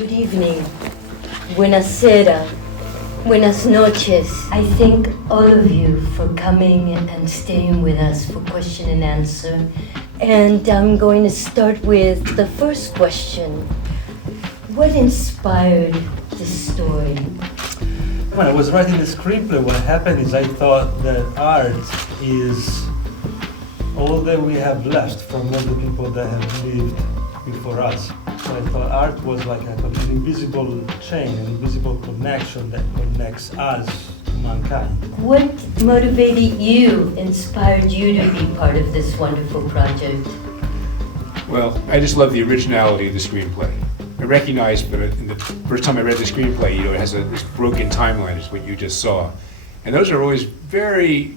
Good evening. Buenasera. Buenas noches. I thank all of you for coming and staying with us for question and answer. And I'm going to start with the first question. What inspired this story? When I was writing the screenplay, what happened is I thought that art is all that we have left from all the people that have lived before us. So I thought art was like an invisible chain, an invisible connection that connects us to mankind. What motivated you, inspired you to be part of this wonderful project? Well, I just love the originality of the screenplay. I recognized, but in the first time I read the screenplay, it has this broken timeline, is what you just saw. And those are always very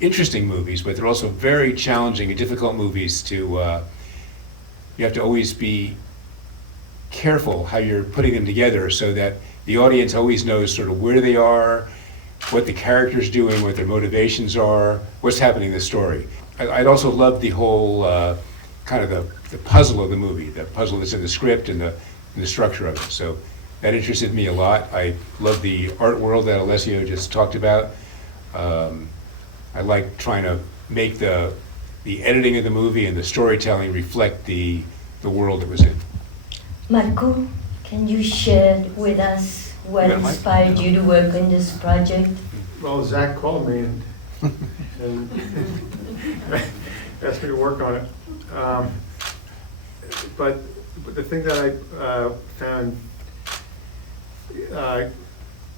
interesting movies, but they're also very challenging and difficult movies to, you have to always be careful how you're putting them together so that the audience always knows sort of where they are, what the character's doing, what their motivations are, what's happening in the story. I'd also love the whole kind of the puzzle of the movie, the puzzle that's in the script and the structure of it. So that interested me a lot. I love the art world that Alessio just talked about. I like trying to make the editing of the movie and the storytelling reflect the world it was in. Marco, can you share with us what inspired you to work on this project? Well, Zach called me and asked me to work on it. But the thing that I found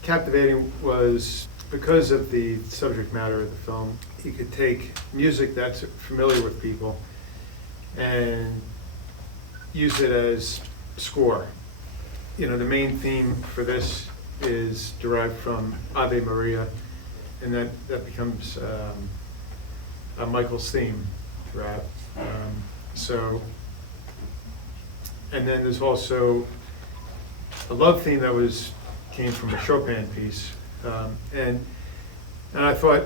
captivating was because of the subject matter of the film. You could take music that's familiar with people and use it as score. You know, the main theme for this is derived from Ave Maria, and that becomes Michael's theme throughout. And then there's also a love theme that came from a Chopin piece, and I thought,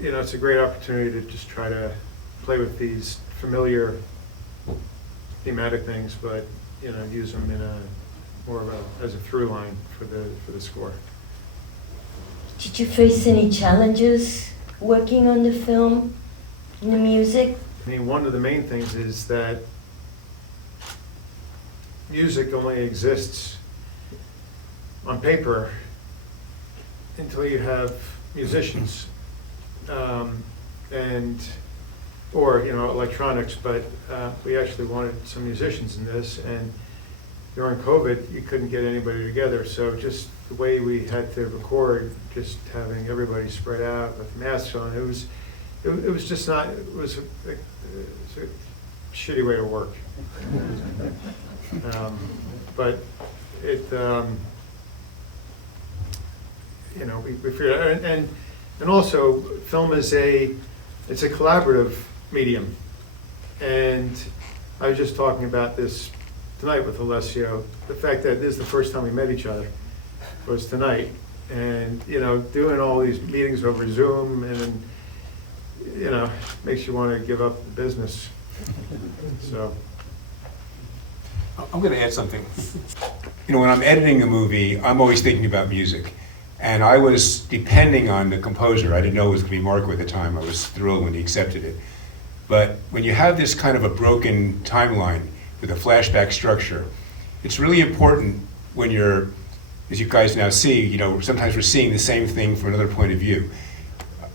you know, it's a great opportunity to just try to play with these familiar thematic things, but you know, use them in as a through line for the score. Did you face any challenges working on the film, in the music? I mean, one of the main things is that music only exists on paper until you have musicians, or you know, electronics. But we actually wanted some musicians in this, and during COVID, you couldn't get anybody together. So just the way we had to record, just having everybody spread out with masks on, it was just not. It was a shitty way to work. But it, you know, we figured, and also film is it's a collaborative medium, and I was just talking about this tonight with Alessio. The fact that this is the first time we met each other was tonight, and you know, doing all these meetings over Zoom, and you know, makes you want to give up the business. So. I'm going to add something. You know, when I'm editing a movie, I'm always thinking about music. And I was depending on the composer. I didn't know it was going to be Marco at the time. I was thrilled when he accepted it. But when you have this kind of a broken timeline with a flashback structure, it's really important when you're, as you guys now see, you know, sometimes we're seeing the same thing from another point of view.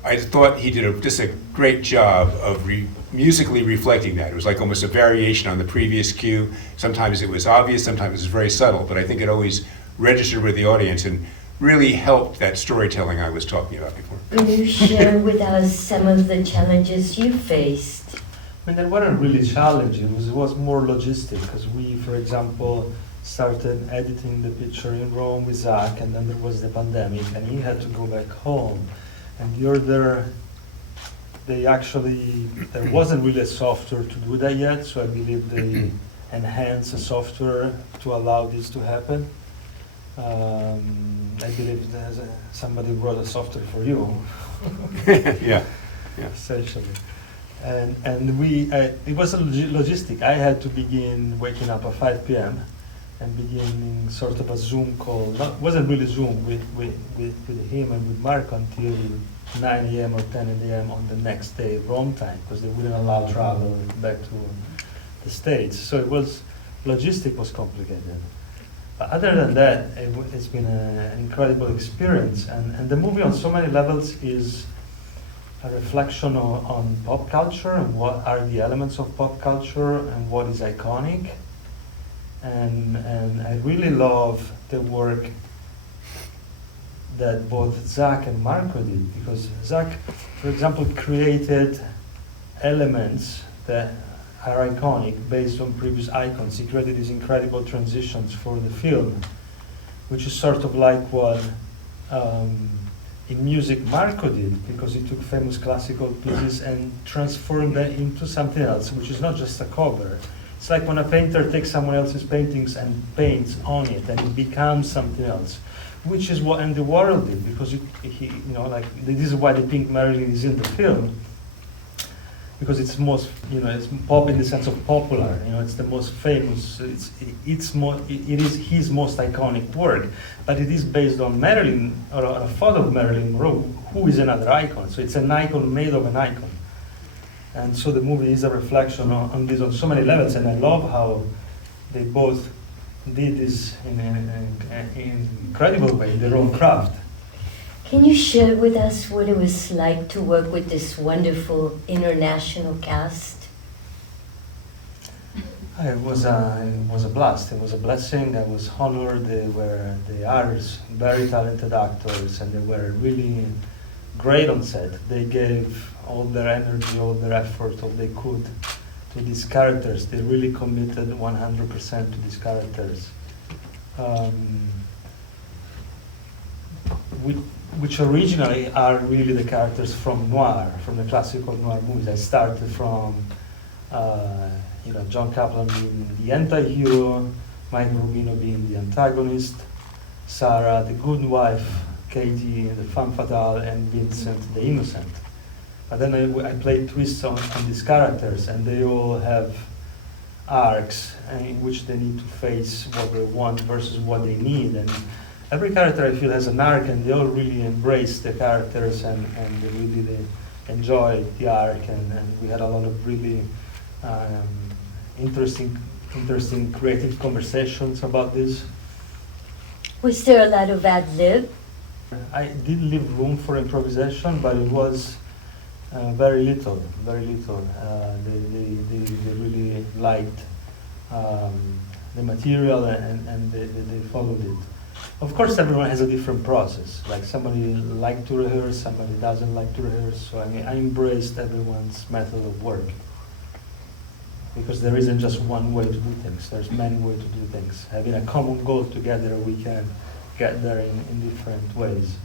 I thought he did just a great job of musically reflecting that. It was like almost a variation on the previous cue. Sometimes it was obvious, sometimes it was very subtle, but I think it always registered with the audience and really helped that storytelling I was talking about before. Can you share with us some of the challenges you faced? I mean, they weren't really challenging. It was more logistic, because we, for example, started editing the picture in Rome with Zach, and then there was the pandemic, and he had to go back home. And you're there, there wasn't really a software to do that yet, so I believe they enhanced the software to allow this to happen. I believe somebody wrote a software for you. Yeah. Essentially. And we, it was a logistic. I had to begin waking up at 5 p.m. and beginning sort of a Zoom call. Wasn't really Zoom with him and with Marco until 9 a.m. or 10 a.m. on the next day, Rome time, because they wouldn't allow travel back to the States. So it was, logistic was complicated. But other than that, it's been an incredible experience. And the movie on so many levels is a reflection on pop culture and what are the elements of pop culture and what is iconic. And I really love the work that both Zach and Marco did, because Zach, for example, created elements that are iconic based on previous icons. He created these incredible transitions for the film, which is sort of like what in music Marco did, because he took famous classical pieces and transformed them into something else, which is not just a cover. It's like when a painter takes someone else's paintings and paints on it, and it becomes something else, which is what Andy Warhol did, because he like, this is why the Pink Marilyn is in the film, because it's most, it's pop in the sense of popular. It's the most famous. It is his most iconic work, but it is based on Marilyn, or a photo of Marilyn Monroe, who is another icon. So it's an icon made of an icon, and so the movie is a reflection on this on so many levels. And I love how they both did this in an incredible way, their own craft. Can you share with us what it was like to work with this wonderful international cast? It was a blast. It was a blessing. I was honored. They are very talented actors, and they were really great on set. They gave all their energy, all their effort, all they could to these characters. They really committed 100% to these characters. Which originally are really the characters from noir, from the classical noir movies. I started from, John Kaplan being the anti-hero, Mike Rubino being the antagonist, Sarah the good wife, Katie the femme fatale, and Vincent the innocent. But then I played twists on these characters, and they all have arcs in which they need to face what they want versus what they need. And every character, I feel, has an arc, and they all really embrace the characters, and they really enjoy the arc, and we had a lot of really interesting creative conversations about this. Was there a lot of ad-lib? I did leave room for improvisation, but it was very little. They really liked the material, and they followed it. Of course, everyone has a different process. Like, somebody likes to rehearse, somebody doesn't like to rehearse. So I embraced everyone's method of work, because there isn't just one way to do things. There's many ways to do things. Having a common goal together, we can get there in different ways.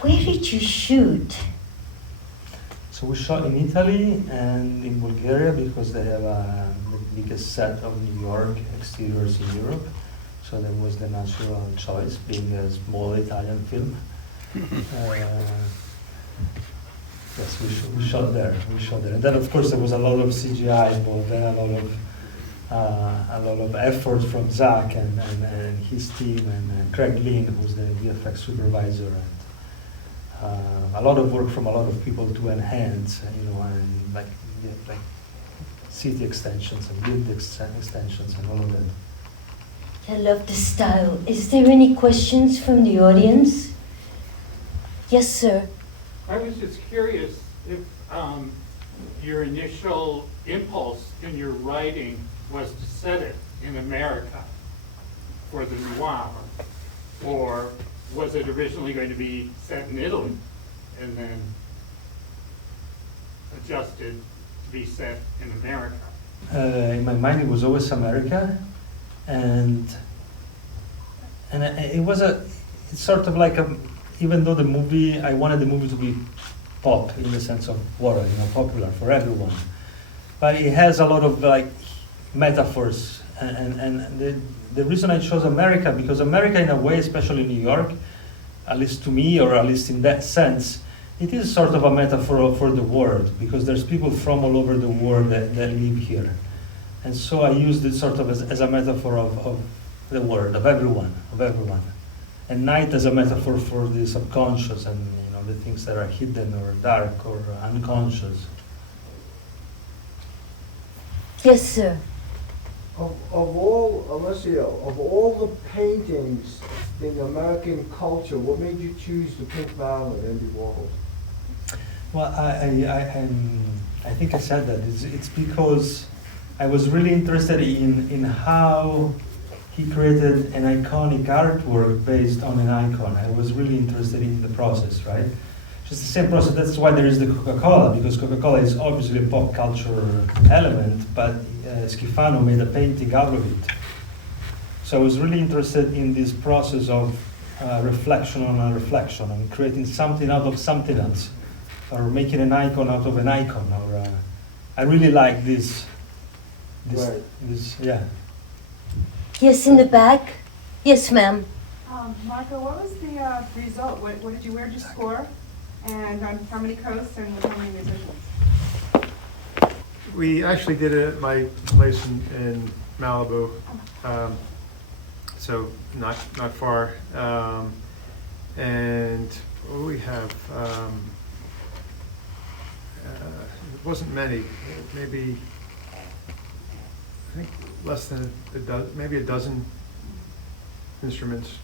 Where did you shoot? So we shot in Italy and in Bulgaria, because they have the biggest set of New York exteriors in Europe. So that was the natural choice, being a small Italian film. Yes, we shot there. And then, of course, there was a lot of CGI involved, and a lot of effort from Zach and his team, and Craig Lean, who's the VFX supervisor, and a lot of work from a lot of people to enhance, and like city extensions and build extensions and all of that. I love the style. Is there any questions from the audience? Yes, sir. I was just curious if your initial impulse in your writing was to set it in America for the noir, or was it originally going to be set in Italy and then adjusted to be set in America? In my mind, it was always America, and it's sort of like even though I wanted the movie to be pop in the sense of what, popular for everyone, but it has a lot of like metaphors, and the reason I chose America, because America, in a way, especially New York, at least to me, or at least in that sense, it is sort of a metaphor for the world, because there's people from all over the world that live here. And so I used it sort of as a metaphor of the world, of everyone. And night as a metaphor for the subconscious and the things that are hidden or dark or unconscious. Yes, sir. Of all, Alessio, of all the paintings in American culture, what made you choose to paint Marilyn Andy Warhol? Well, I think I said that. It's because I was really interested in how he created an iconic artwork based on an icon. I was really interested in the process, right? Just the same process. That's why there is the Coca-Cola, because Coca-Cola is obviously a pop culture element, but Schifano made a painting out of it. So I was really interested in this process of reflection on a reflection, and creating something out of something else, or making an icon out of an icon. Or I really like this. Right. Yeah. Yes, in the back. Yes, ma'am. Marco, what was the result? What did you, where did you score? And on how many coasts and with how many musicians? We actually did it at my place in Malibu, so not far. And what do we have? It wasn't many, maybe, I think less than a dozen, maybe a dozen instruments.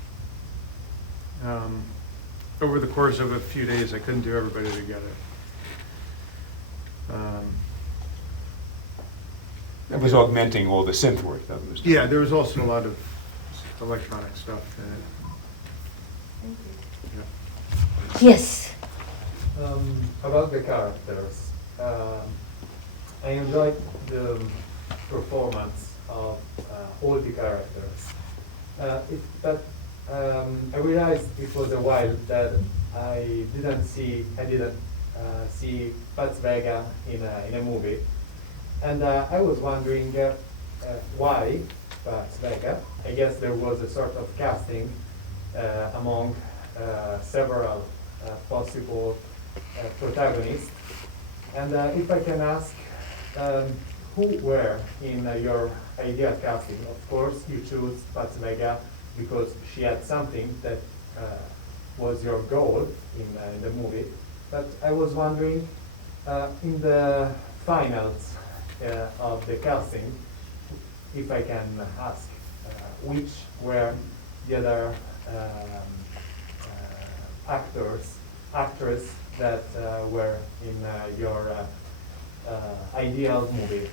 Over the course of a few days, I couldn't do everybody together. That was augmenting all the synth work. That was. Yeah, there was also a lot of electronic stuff in it. Thank you. Yeah. Yes. About the characters, I enjoyed the performance of all the characters. But I realized it was a while that I didn't see Paz Vega in a movie, and I was wondering why Paz Vega. I guess there was a sort of casting among several possible protagonists, and if I can ask, who were in your ideal casting? Of course, you choose Paz Vega because she had something that was your goal in the movie. But I was wondering, in the finals of the casting, if I can ask, which were the other actors that were in your ideal movie?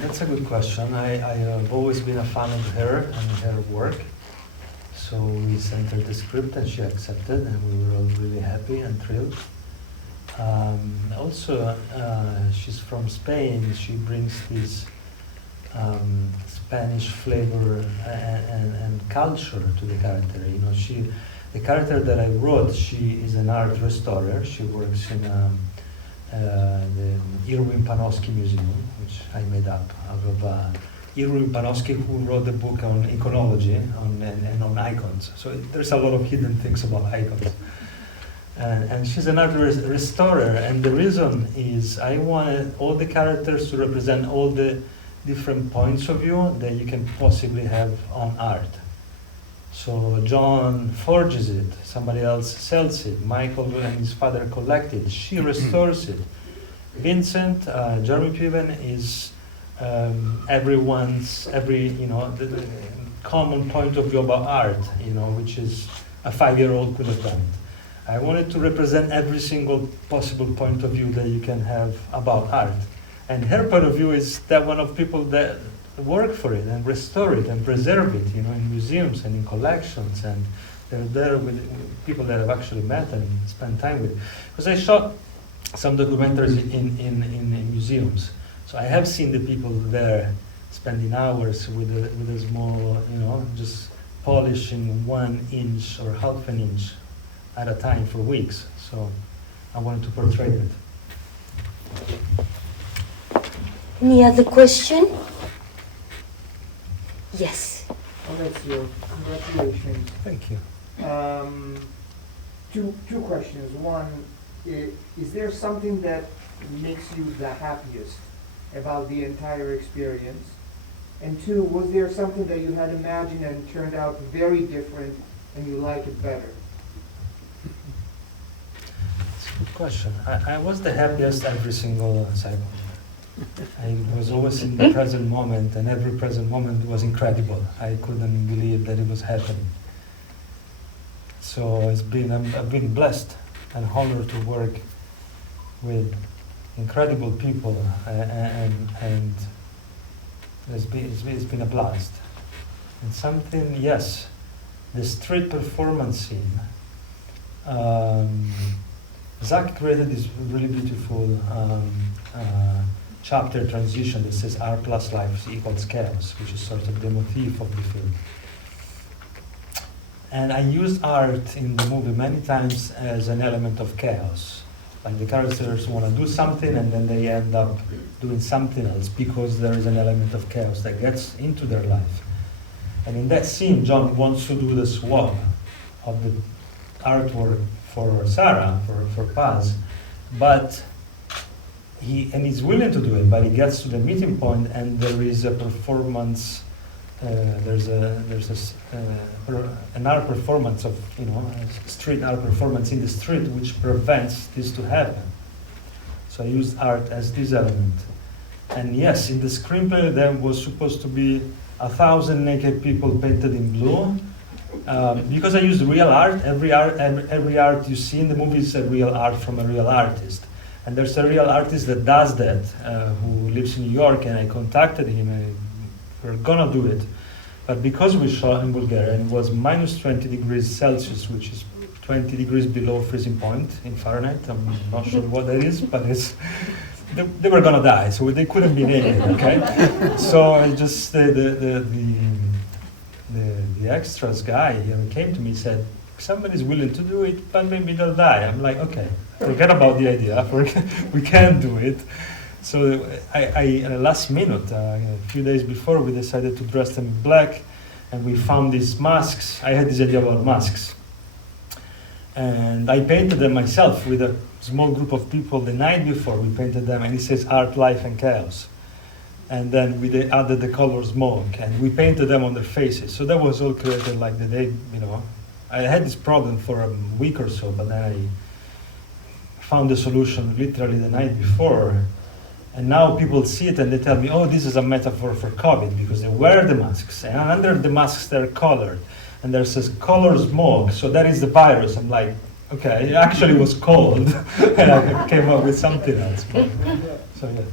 That's a good question. I have always been a fan of her and her work. So we sent her the script and she accepted, and we were all really happy and thrilled. Also, she's from Spain. She brings this Spanish flavor and culture to the character. The character that I wrote, she is an art restorer. She works in the Irving Panofsky Museum, which I made up out of Irving Panofsky, who wrote the book on iconology and on icons. So there's a lot of hidden things about icons. And she's an art restorer, and the reason is I wanted all the characters to represent all the different points of view that you can possibly have on art. So John forges it, somebody else sells it, Michael and his father collect it, she restores it. Vincent, Jeremy Piven is every the common point of view about art, which is a 5-year-old could have done it. I wanted to represent every single possible point of view that you can have about art. And her point of view is that one of people that work for it and restore it and preserve it, in museums and in collections, and they're there with people that I've actually met and spent time with. Because I shot some documentaries in museums, so I have seen the people there spending hours with a small, just polishing 1 inch or half an inch at a time for weeks. So I wanted to portray it. Any other question? Yes. Alessio, congratulations. Thank you. Two questions. One, is there something that makes you the happiest about the entire experience? And two, was there something that you had imagined and turned out very different and you like it better? It's a good question. I was the happiest every single cycle. I was always in the present moment, and every present moment was incredible. I couldn't believe that it was happening. So I've been blessed and honored to work with incredible people, and it's been a blast. And something, yes, the street performance scene. Zach created this really beautiful chapter transition that says art plus life equals chaos, which is sort of the motif of the film. And I used art in the movie many times as an element of chaos. Like the characters want to do something and then they end up doing something else because there is an element of chaos that gets into their life. And in that scene, John wants to do the swap of the artwork for Sarah, for Paz, but he's willing to do it, but he gets to the meeting point and there is a performance. There's an art performance of, a street art performance in the street which prevents this to happen. So I used art as this element. And yes, in the screenplay there was supposed to be 1,000 naked people painted in blue. Because I used real art, every art you see in the movie is a real art from a real artist. And there's a real artist that does that, who lives in New York, and I contacted him, and we're gonna do it. But because we shot in Bulgaria, and it was minus 20 degrees Celsius, which is 20 degrees below freezing point in Fahrenheit, I'm not sure what that is, but they were gonna die, so they couldn't be naked, okay? So I just, the extras guy came to me and said, somebody's willing to do it, but maybe they'll die. I'm like, okay, forget about the idea, we can do it. So I at the last minute, a few days before, we decided to dress them in black, and we found these masks. I had this idea about masks. And I painted them myself with a small group of people the night before. We painted them, and it says art, life, and chaos. And then we added the color smoke, and we painted them on their faces. So that was all created like the day, I had this problem for a week or so, but then I found the solution literally the night before. And now people see it and they tell me, oh, this is a metaphor for COVID, because they wear the masks, and under the masks they're colored. And there's this color smoke, so that is the virus. I'm like, okay, it actually was cold, and I came up with something else. So yeah.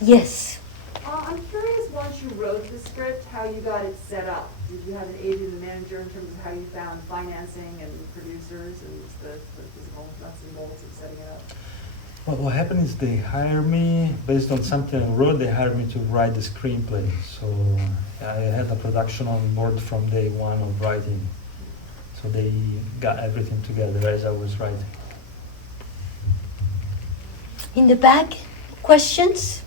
Yes. I'm curious, once you wrote the script, how you got it set up. Did you have an agent and manager in terms of how you found financing and producers and the physical nuts and bolts of setting it up? Well, what happened is they hired me, based on something I wrote, they hired me to write the screenplay. So I had a production on board from day one of writing. So they got everything together as I was writing. In the back, questions?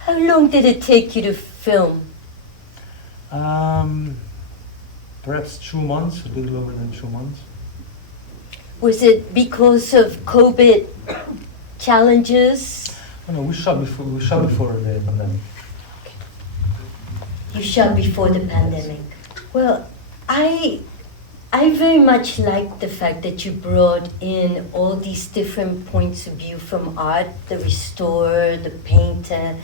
How long did it take you to film? Perhaps 2 months, a little over than 2 months. Was it because of COVID challenges? Oh, no, we shot before the pandemic. You shot before the pandemic. Well, I very much like the fact that you brought in all these different points of view from art, the restorer, the painter.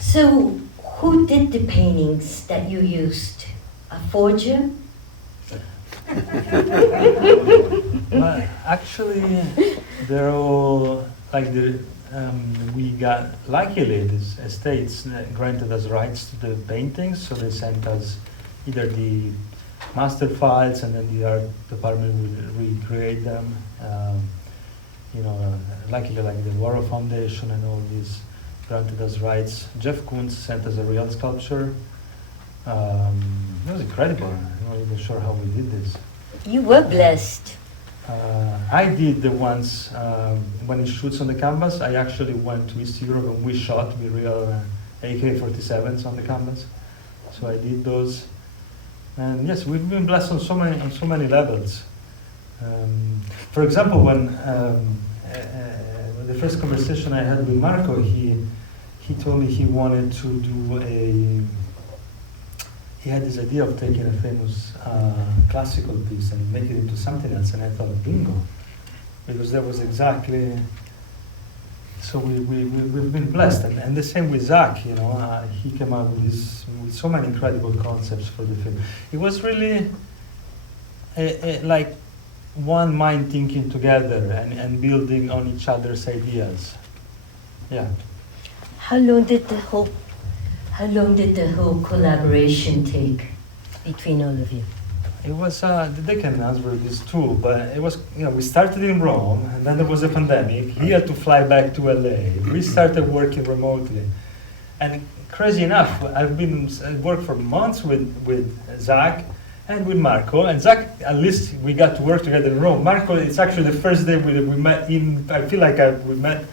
So who did the paintings that you used? A forger? But actually, they're all like we got luckily these estates granted us rights to the paintings, so they sent us either the master files, and then the art department will recreate them. Luckily, like the Warhol Foundation and all these granted us rights. Jeff Koons sent us a real sculpture. It was incredible. I'm not even sure how we did this. You were blessed. I did the ones when it shoots on the canvas. I actually went to East Europe and we shot with real AK-47s on the canvas. So I did those. And yes, we've been blessed on so many levels. For example, when the first conversation I had with Marco, he told me he wanted to do he had this idea of taking a famous classical piece and make it into something else, and I thought, bingo, because that was exactly. So we've been blessed, and the same with Zach. You know, he came out with so many incredible concepts for the film. It was really like one mind thinking together and building on each other's ideas. Yeah. How long did the whole collaboration take between all of you? It was, they can answer this too, but it was, we started in Rome, and then there was a pandemic. He had to fly back to LA. We started working remotely. And crazy enough, I worked for months with Zach and with Marco. And Zach, at least we got to work together in Rome. Marco, it's actually the first day we met I feel like we met,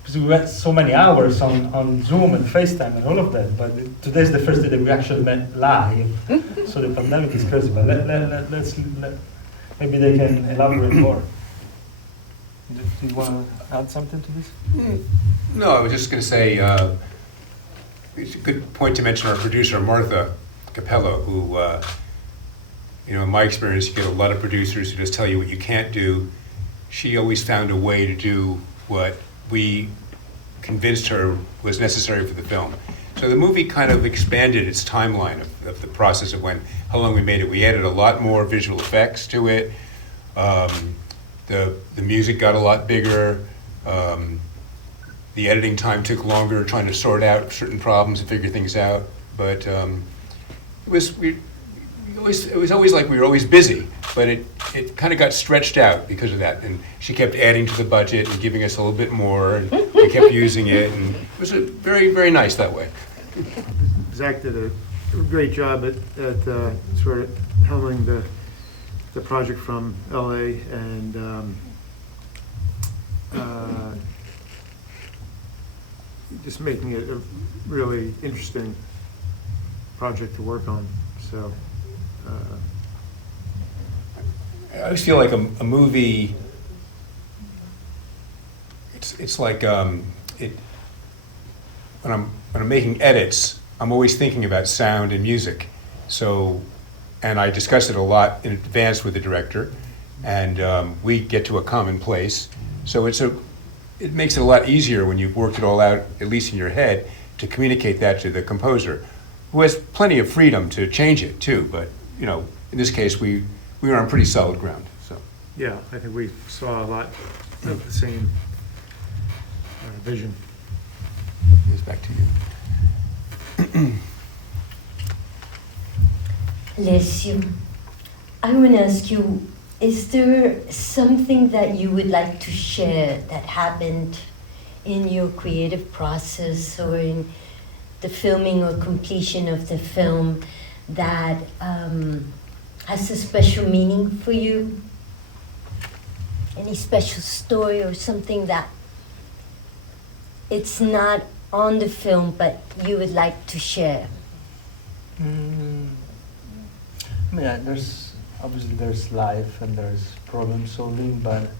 because we met so many hours on Zoom and FaceTime and all of that, but today's the first day that we actually met live. So the pandemic is crazy, but let's maybe they can elaborate more. Do you want to add something to this? No, I was just going to say, it's a good point to mention our producer, Martha Capello, who, in my experience, you get a lot of producers who just tell you what you can't do. She always found a way to do what we convinced her was necessary for the film. So the movie kind of expanded its timeline of the process of how long we made it. We added a lot more visual effects to it. The music got a lot bigger. The editing time took longer, trying to sort out certain problems and figure things out. But it was always like we were always busy, but it kind of got stretched out because of that. And she kept adding to the budget and giving us a little bit more, and we kept using it, and it was very, very nice that way. Zach did a great job at sort of handling the project from LA and just making it a really interesting project to work on. So. I always feel like a movie. It's like when I'm making edits, I'm always thinking about sound and music. So, and I discuss it a lot in advance with the director, and we get to a common place. So it makes it a lot easier when you've worked it all out, at least in your head, to communicate that to the composer, who has plenty of freedom to change it too. But in this case, we were on pretty solid ground. So yeah, I think we saw a lot of the same vision. It's back to you. Alessio, I want to ask you, is there something that you would like to share that happened in your creative process or in the filming or completion of the film that has a special meaning for you? Any special story or something that it's not on the film but you would like to share? Yeah, there's life and there's problem solving, but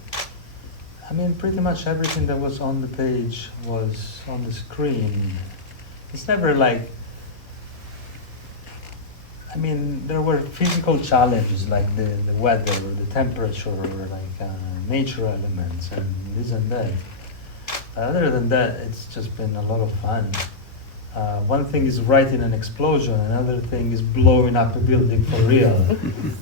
pretty much everything that was on the page was on the screen. It's never like, there were physical challenges like the weather or the temperature or like nature elements and this and that. Other than that, it's just been a lot of fun. One thing is writing an explosion, another thing is blowing up a building for real.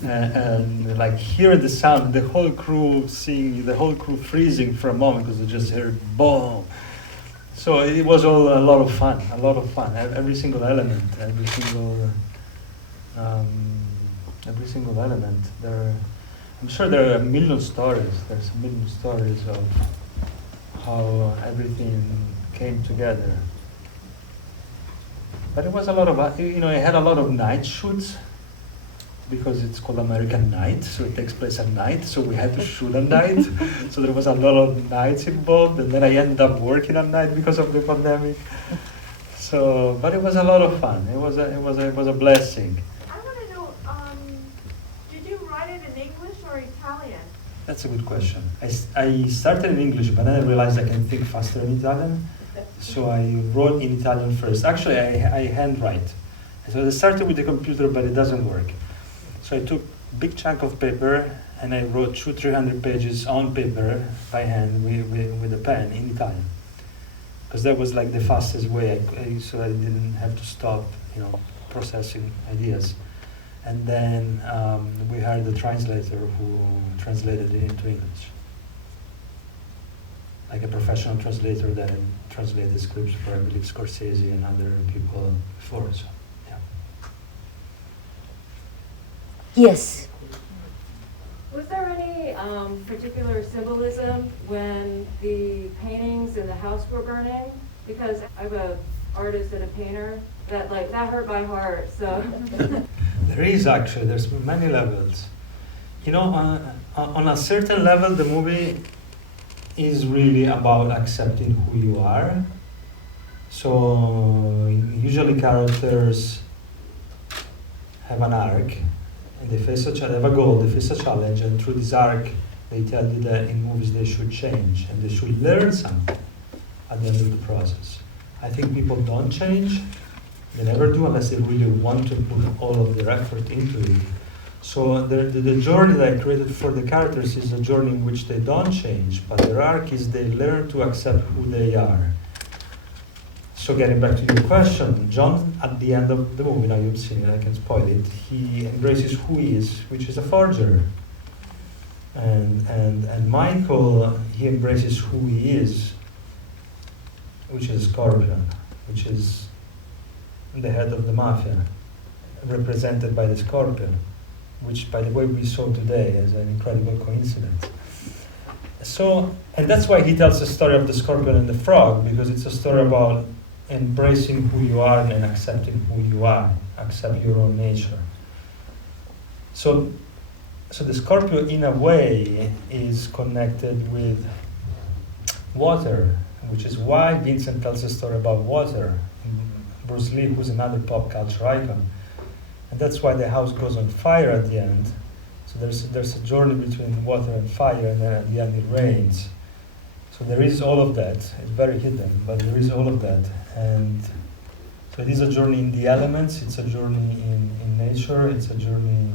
and like hear the sound, the whole crew freezing for a moment because they just heard boom. So it was all a lot of fun. Every single element, every single element. I'm sure there are a million stories. There's a million stories of how everything came together. But it was a lot of, it had a lot of night shoots because it's called American Night, so it takes place at night, so we had to shoot at night. So there was a lot of nights involved, and then I ended up working at night because of the pandemic. So, but it was a lot of fun. It was a blessing. I want to know, did you write it in English or Italian? That's a good question. I started in English, but then I realized I can think faster in Italian. So I wrote in Italian first. Actually, I handwrite. So I started with the computer, but it doesn't work. So I took a big chunk of paper and I wrote 200-300 pages on paper by hand with a pen in Italian. Because that was like the fastest way, so I didn't have to stop, processing ideas. And then we hired a translator who translated it into English. Like a professional translator that had translated scripts for, I believe, Scorsese and other people before, so, yeah. Yes. Was there any particular symbolism when the paintings in the house were burning? Because I'm an artist and a painter, that hurt my heart, so. There is actually, there's many levels. On a certain level, the movie is really about accepting who you are. So usually characters have an arc, and they have a goal, they face a challenge, and through this arc, they tell you that in movies they should change, and they should learn something at the end of the process. I think people don't change. They never do unless they really want to put all of their effort into it. So the journey that I created for the characters is a journey in which they don't change, but their arc is they learn to accept who they are. So getting back to your question, John, at the end of the movie, now you've seen it, I can spoil it, he embraces who he is, which is a forger. And Michael, he embraces who he is, which is a scorpion, which is the head of the mafia, represented by the scorpion, which, by the way, we saw today as an incredible coincidence. So, and that's why he tells the story of the scorpion and the frog, because it's a story about embracing who you are and accepting who you are, accept your own nature. So the scorpio, in a way, is connected with water, which is why Vincent tells a story about water. Bruce Lee, who's another pop culture icon. And that's why the house goes on fire at the end. So there's a journey between water and fire, and then at the end it rains. So there is all of that. It's very hidden, but there is all of that. And so it is a journey in the elements, it's a journey in nature, it's a journey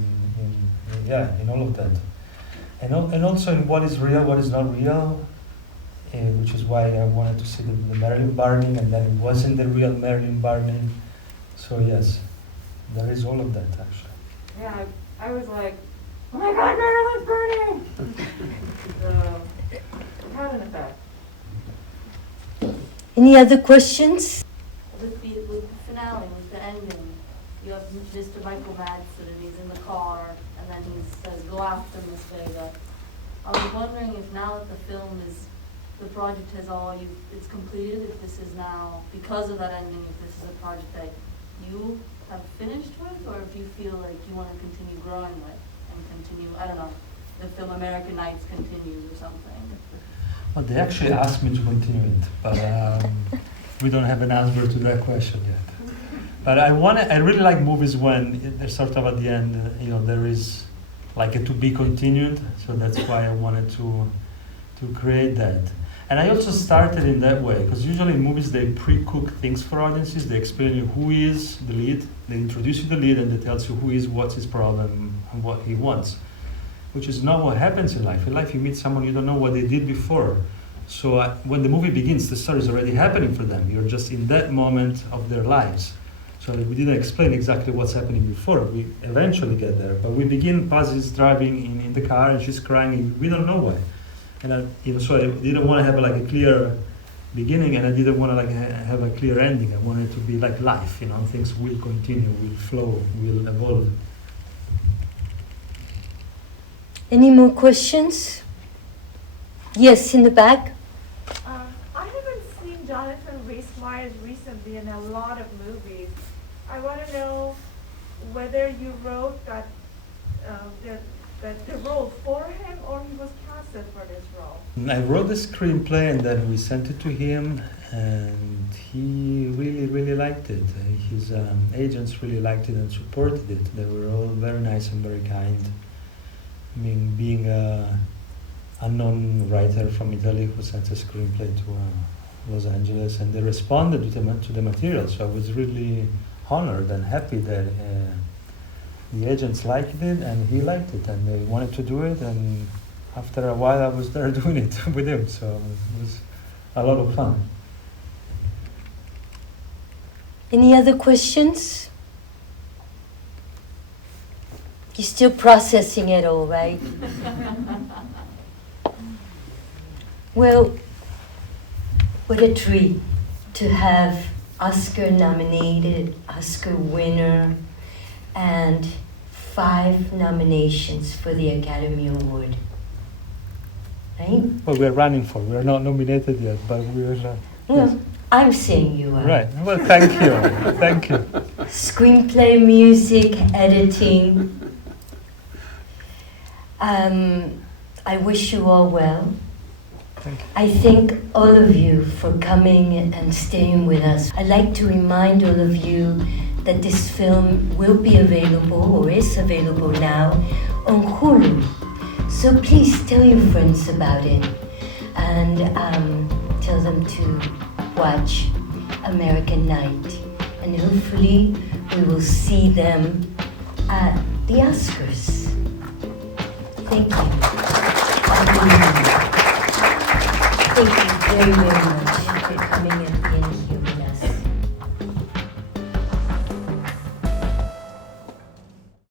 in all of that. And also in what is real, what is not real, which is why I wanted to see the Marilyn burning, and then it wasn't the real Marilyn burning. So yes, there is all of that actually. Yeah, I was like, oh my God, Marilyn's burning! So, it had an effect. Any other questions? With the finale, with the ending, you have Mr. Michael Madsen, and he's in the car, and then he says, go after Miss Vega. I was wondering if now that the project has it's completed, if this is now, because of that ending, if this is a project that you have finished with, or if you feel like you want to continue growing with, and continue, I don't know, the film American Nights continues or something. Well, they actually asked me to continue it, but we don't have an answer to that question yet. But I really like movies when they're sort of at the end, there is like a to be continued. So that's why I wanted to create that. And I also started in that way, because usually in movies they pre-cook things for audiences. They explain you who is the lead, they introduce you to the lead, and they tell you who is, what's his problem, and what he wants. Which is not what happens in life. In life you meet someone, you don't know what they did before. So when the movie begins, the story is already happening for them. You're just in that moment of their lives. So we didn't explain exactly what's happening before. We eventually get there. But we begin, Paz is driving in the car and she's crying. We don't know why. And so I didn't want to have a clear beginning, and I didn't want to have a clear ending. I wanted it to be like life, things will continue, will flow, will evolve. Any more questions? Yes, in the back. I haven't seen Jonathan Rhys-Meyers recently in a lot of movies. I want to know whether you wrote the role for him, or he was casted for this role. I wrote the screenplay and then we sent it to him, and he really, really liked it. His agents really liked it and supported it. They were all very nice and very kind. I mean, being unknown writer from Italy who sent a screenplay to Los Angeles, and they responded to the material. So I was really honored and happy that the agents liked it and he liked it, and they wanted to do it. And after a while, I was there doing it with him. So it was a lot of fun. Any other questions? You're still processing it all, right? Well, what a treat to have Oscar-nominated, Oscar winner, and 5 nominations for the Academy Award. Right? Well, we're running for. We're not nominated yet, but we will. Well, Yes. I'm saying you are. Right. Well, thank you. Thank you. Screenplay, music, editing. I wish you all well. Thank you. I thank all of you for coming and staying with us. I'd like to remind all of you that this film will be available, or is available now, on Hulu. So please tell your friends about it, and tell them to watch American Night. And hopefully we will see them at the Oscars. Thank you. Thank you very, very much for coming in.